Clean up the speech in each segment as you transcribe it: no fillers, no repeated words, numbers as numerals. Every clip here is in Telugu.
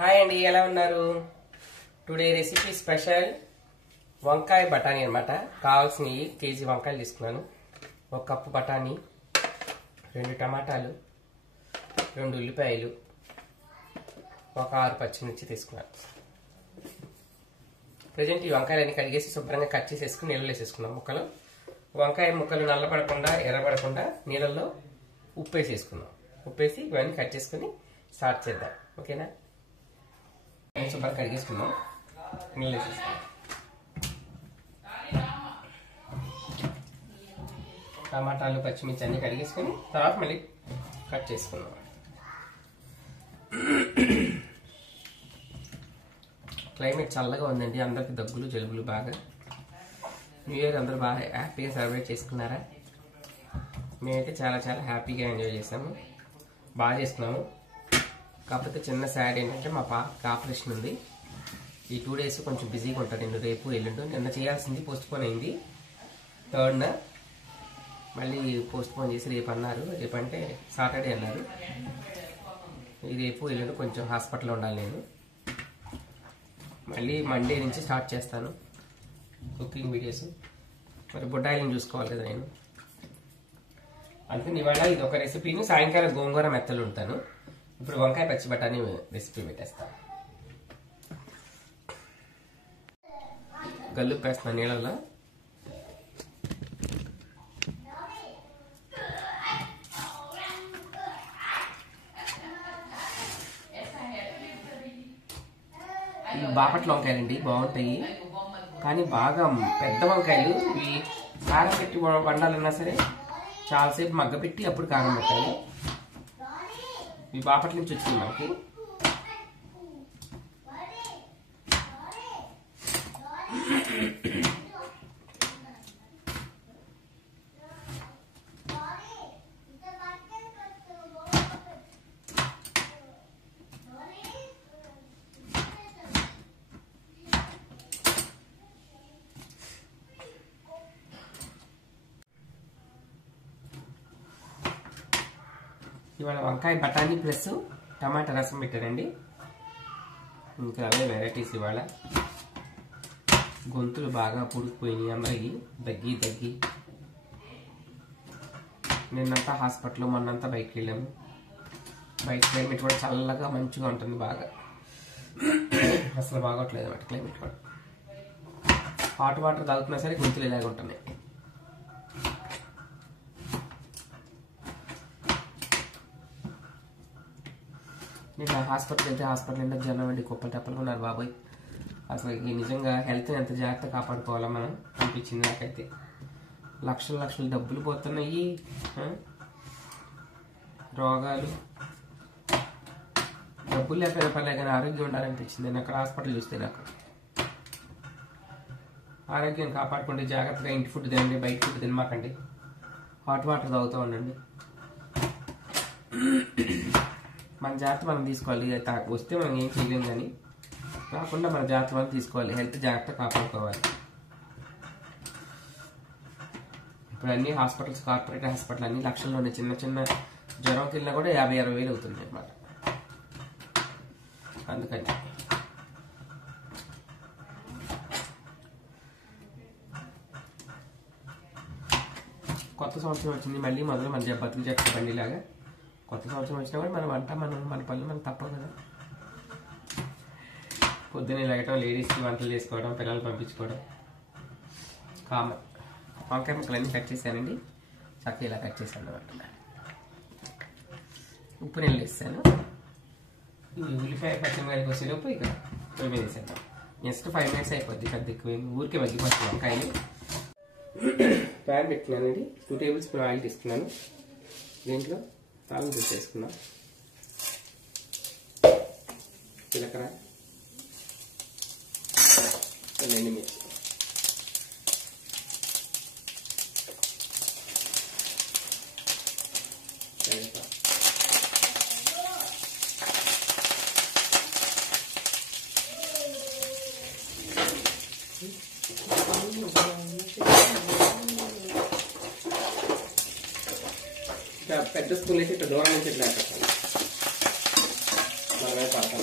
హాయ్ అండి, ఎలా ఉన్నారు? టుడే రెసిపీ స్పెషల్ వంకాయ బఠానీ అనమాట. కావాల్సినవి కేజీ వంకాయలు తీసుకున్నాను, 1 కప్పు బఠానీ, 2 టమాటాలు, 2 ఉల్లిపాయలు, 6 పచ్చిమిర్చి తీసుకున్నాను. ప్రజెంట్ ఈ వంకాయలన్నీ కడిగేసి శుభ్రంగా కట్ చేసేసుకుని నీళ్ళలో వేసేసుకున్నాం ముక్కలు. వంకాయ ముక్కలు నల్లబడకుండా ఎర్రబడకుండా నీళ్ళల్లో ఉప్పు వేసేసుకున్నాం. ఉప్పేసి ఇవన్నీ కట్ చేసుకుని స్టార్ట్ చేద్దాం, ఓకేనా? శుభ్రంగా కడిగేసుకున్నాం, నీళ్ళు వేసేసుకున్నాం. టమాటాలు పచ్చిమిర్చి అన్ని కడిగేసుకుని తర్వాత మళ్ళీ కట్ చేసుకున్నాం. క్లైమేట్ చల్లగా ఉందండి, అందరికి దగ్గులు జలుబులు బాగా. న్యూ ఇయర్ అందరూ బాగా హ్యాపీగా సెలబ్రేట్ చేసుకున్నారా? మేమైతే చాలా చాలా హ్యాపీగా ఎంజాయ్ చేసాము, బాగా చేసుకున్నాము. కాకపోతే చిన్న సాడ్ ఏంటంటే మా పాపకి ఆపరేషన్ ఉంది. ఈ 2 డేస్ కొంచెం బిజీగా ఉంటాను నేను, రేపు ఎల్లుండి. నిన్న చేయాల్సింది పోస్ట్పోన్ అయింది, 3rd మళ్ళీ పోస్ట్పోన్ చేసి రేపు అన్నారు. రేపు అంటే సాటర్డే అన్నారు. ఈ రేపు ఎల్లుండి కొంచెం హాస్పిటల్లో ఉండాలి నేను. మళ్ళీ మండే నుంచి స్టార్ట్ చేస్తాను కుకింగ్ వీడియోస్. మరి బుడ్డాయిలను చూసుకోవాలి కదా నేను. అందుకని ఇవాళ ఇది ఒక రెసిపీని, సాయంకాలం గోంగూర మెత్తలు ఉంటాను. ఇప్పుడు వంకాయ పచ్చి బఠానీ రెసిపీ పెట్టేస్తాను. గల్లుప్పేస్తాను నీళ్ళల్లో. ఇవి బాపట్ల వంకాయలండి, బాగుంటాయి. కానీ బాగా పెద్ద వంకాయలు ఇవి. కారం పెట్టి వండాలన్నా సరే చాలాసేపు మగ్గపెట్టి అప్పుడు కారం పెట్టాలి. ఇవి బాపట్ల నుంచి వచ్చింది మనకి. ఇవాళ వంకాయ బఠానీ ప్లస్ టమాటా రసం పెట్టారండి. ఇంకా అవే వెరైటీస్. ఇవాళ గొంతులు బాగా పుడికిపోయినాయి అందరికి, దగ్గి. నిన్నంతా హాస్పిటల్లో, మొన్నంతా బయటకు వెళ్ళాము. బయట క్లైమేట్ కూడా చల్లగా మంచిగా ఉంటుంది బాగా. అసలు బాగోట్లేదు అన్నమాట క్లైమేట్ కూడా. హాట్ వాటర్ తాగుతున్నా సరే గొంతులు ఇలాగ ఉంటున్నాయి. నేను హాస్పిటల్కి వెళ్తే హాస్పిటల్ నిండా జనం అండి, కుప్పలు టప్పలు ఉన్నారు బాబాయ్. అసలు నిజంగా హెల్త్ని ఎంత జాగ్రత్తగా కాపాడుకోవాలా మనం అనిపించింది నాకైతే. లక్షలు డబ్బులు పోతున్నాయి, రోగాలు. డబ్బులు లేకపోయినా పర్లేదు కానీ ఆరోగ్యం ఉండాలనిపించింది నేను అక్కడ హాస్పిటల్ చూస్తే. నాకు ఆరోగ్యం కాపాడుకుంటే జాగ్రత్తగా ఇంటి ఫుడ్ తినండి, బయట ఫుడ్ తినమాకండి, హాట్ వాటర్ తాగుతూ ఉండండి. మన జాగ్రత్త మనం తీసుకోవాలి. వస్తే మనం ఏం చేయలేం, కానీ రాకుండా మన జాగ్రత్త మనం తీసుకోవాలి. హెల్త్ జాగ్రత్త కాపాడుకోవాలి. ఇప్పుడు అన్ని హాస్పిటల్స్, కార్పొరేట్ హాస్పిటల్ అన్ని లక్షల్లోనే. చిన్న జ్వరంకి వెళ్ళినా కూడా 50-60 వేలు అవుతుంది అన్నమాట. అందుకని కొత్త సంవత్సరం వచ్చింది, మళ్ళీ మొదలు మన బతుకు చెట్టు బండిలాగా. కొత్త సంవత్సరం వచ్చినా కూడా మన వంట, మన పనులు మనకు తప్పవు కదా. పొద్దున్నే లేగటం, లేడీస్కి వంటలు చేసుకోవడం, పిల్లలు పంపించుకోవడం కామన్. వంకాయ ముక్కలన్నీ కట్ చేశానండి, చక్కగా ఇలా కట్ చేశాను అన్నమాట. ఉప్పు నీళ్ళు వేసాను. ఇవి ఉల్లిపాయ పచ్చిమిరపకాయలు వచ్చేలోపు ఇక పొయ్యి మీద వేసేద్దాం. నెక్స్ట్ 5 minutes అయిపోద్ది, పెద్ద ఎక్కువ ఊరికే మగ్గిపోతుంది వంకాయలు. ప్యాన్ పెట్టుకున్నానండి, 2 tablespoon ఆయిల్ తీసుకున్నాను. దీంట్లో తాలింపు వేసుకున్నాం. జీలకర్ర, ఎండుమిర్చి, పెద్ద స్పూన్ అయితే ఇట్లా దూరం నుంచి ఇట్లా పెట్టాలి. మనమే పడతాం.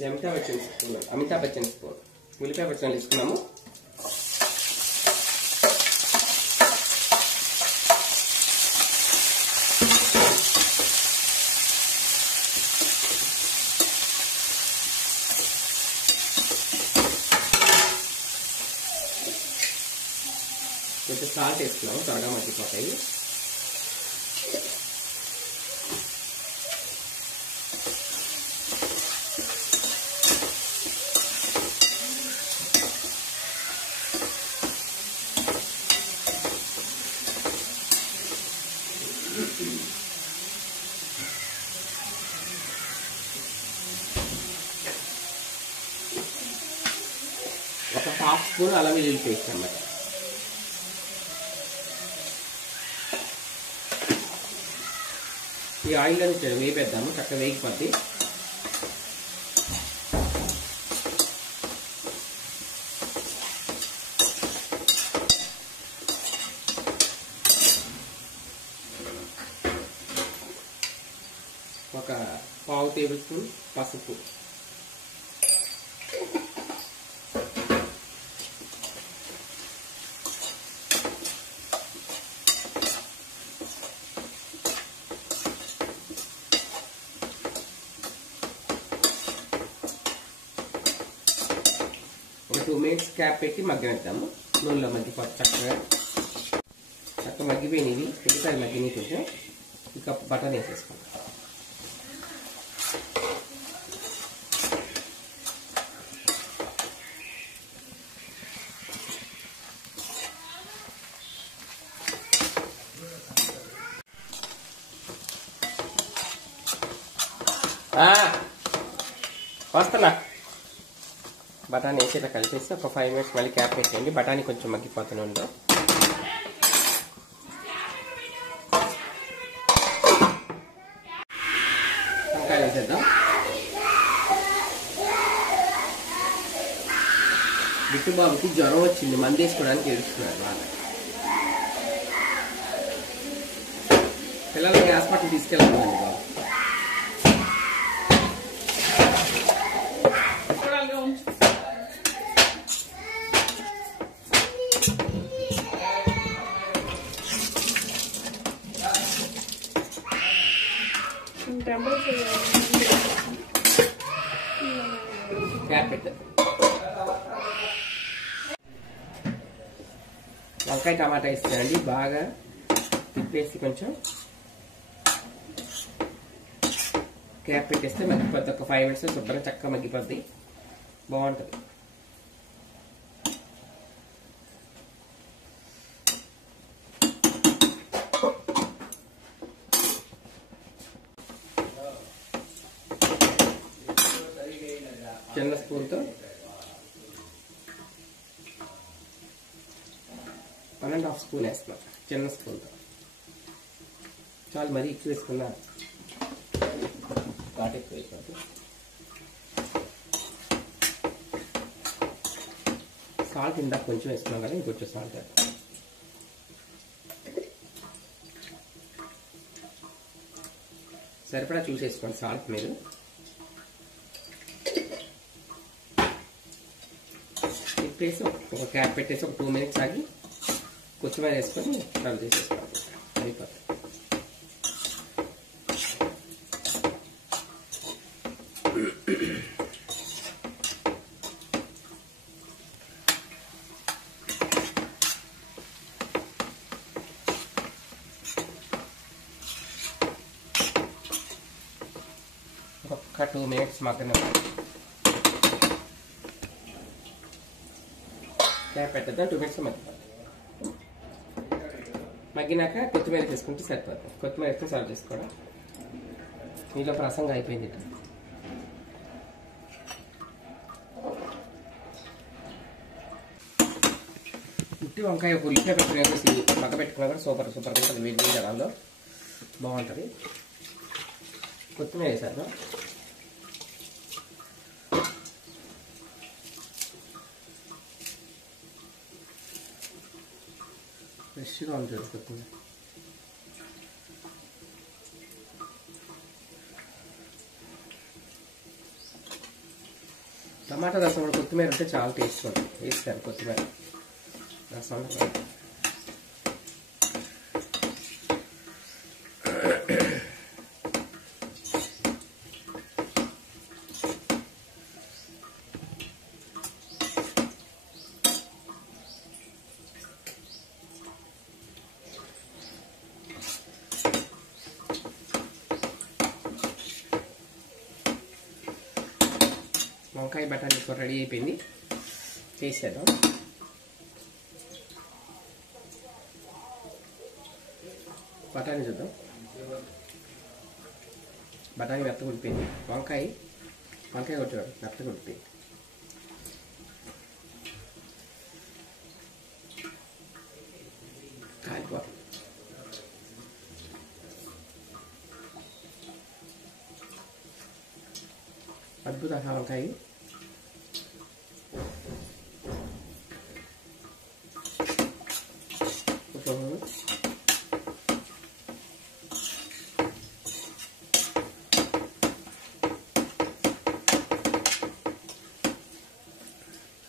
ఇది అమితాబ్ బచ్చన్ స్పూన్ ఉల్లిపాయ పచ్చళ్ళు తీసుకున్నాము. కొంచెం సాల్ట్ వేసుకున్నాము, త్వరగా మగ్గిపోతాయి. ఒక హాఫ్ స్పూన్ అల్లం వెల్లుల్లి పేస్ట్ అన్నమాట. ఈ ఆయిల్లో వేపేద్దాము, చక్కగా వేగిపోద్ది. ఒక పావు టేబుల్ స్పూన్ పసుపు, ఒక 2 మినిట్స్ క్యాప్ పెట్టి మగ్గనిద్దాము. నూనెలో మగ్గిపోతుంది చక్కగా మగ్గిపోయినవి. ఉల్లిపాయలు మగ్గినవి కొంచెం. ఈ కప్పు బటర్ వేసేసుకుంటాం. వస్తున్నా. బఠానీ వేసి ఇట్లా కలిపేసి ఒక 5 మినిట్స్ మళ్ళీ క్యాప్ పెట్టండి. బఠానీ కొంచెం మగ్గిపోతూనే ఉందో. వంకాయలు వేసేద్దాం. బిట్టుబాబుకి జ్వరం వచ్చింది, మంది వేసుకోవడానికి ఏడుస్తున్నాడు బాగా. పిల్లలకి హాస్పిటల్ తీసుకెళ్ళాలండి బాబు. వంకాయ టమాటా ఇస్తానండి. బాగా తిప్పేసి కొంచెం క్యాప్ పెట్టేస్తే మగ్గిపోద్ది. ఒక 5 మినిట్స్ శుభ్రంగా చక్కగా మగ్గిపోద్ది, బాగుంటుంది. చిన్న స్పూన్తో 1.5 స్పూన్ వేస్తున్నాం. చిన్న స్పూన్తో చాలు, మరీ ఎక్కువ వేసుకున్నా ఘాటు ఎక్కువ అయిపోతుంది. సాల్ట్ ఇందాక కొంచెం వేసుకున్నాం కదా, ఇంకొంచెం సాల్ట్ సరిపడా చూసేసుకోండి సాల్ట్ మీరు. తిప్పేసి ఒక క్యాప్ పెట్టేసి ఒక 2 మినిట్స్ ఆగి కొత్తిమీర వేసుకొని సర్వ్ చేసేసుకోండి, అయిపోతుంది. ఒక్క 2 మినిట్స్ మగ్గన క్యాప్ పెట్టద్దాం. 2 మినిట్స్ మగ్గినాక కొత్తిమీర తీసుకుంటే సరిపోతుంది. కొత్తిమీర వేసుకుని సర్వ్ చేసుకోవడం. మీలో ప్రసంగం అయిపోయింది. ఉట్టి వంకాయ ఉల్లిపాయ పెట్టుకునే మగ్గ పెట్టుకున్నా కూడా సూపర్ సూపర్గా ఉంటుంది. వేడి వేడి అన్నంలో బాగుంటుంది. కొత్తిమీర వేసాను. ఫ్రెష్గా ఉంటుంది కొత్తిమీర. టమాటా రసం కూడా కొత్తిమీర ఉంటే చాలా టేస్ట్ ఉంటుంది. వేస్తాను కొత్తిమీర రసం. వంకాయ బఠానీ కూర రెడీ అయిపోయింది. చేసేద్దాం. బఠానీ చూద్దాం. బఠానీ మెత్త ఉడిపోయింది. వంకాయ కొట్టాడు మెత్తగా ఉడిపోయింది. కాలిపో అద్భుతంగా వంకాయ.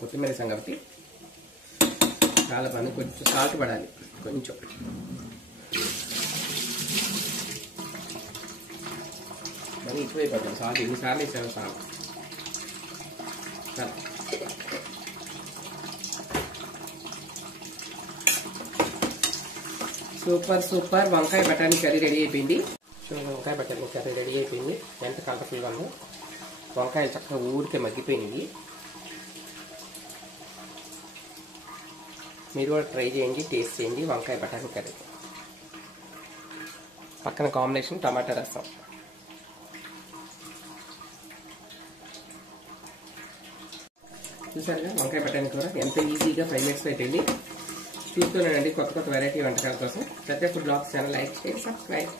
కొత్తిమీర వేసాం కాబట్టి చాలా పని కొంచెం సాల్ట్ పడాలి. కొంచెం మరి ఎక్కువైపోతుంది సాల్ట్. ఎన్నిసార్లు వేసాను సాల్ట్. చాలా సూపర్ వంకాయ బఠానీ కర్రీ రెడీ అయిపోయింది. వంకాయ బఠానీ కర్రీ రెడీ అయిపోయింది. ఎంత కలర్ఫుల్గా ఉందో. వంకాయలు చక్కగా ఊరికే మగ్గిపోయినాయి. మీరు కూడా ట్రై చేయండి, టేస్ట్ చేయండి. వంకాయ బఠానీ కర్రీ పక్కన కాంబినేషన్ టమాటా రసం. చూసారుగా వంకాయ బఠానీ కూర ఎంత ఈజీగా 5 minutes అయిపోయింది. చూస్తున్నానండి కొత్త వెరైటీ వంటకాల కోసం. సత్య ఫుడ్ బ్లాగ్స్ ఛానల్ లైక్ చేయండి, సబ్స్క్రైబ్.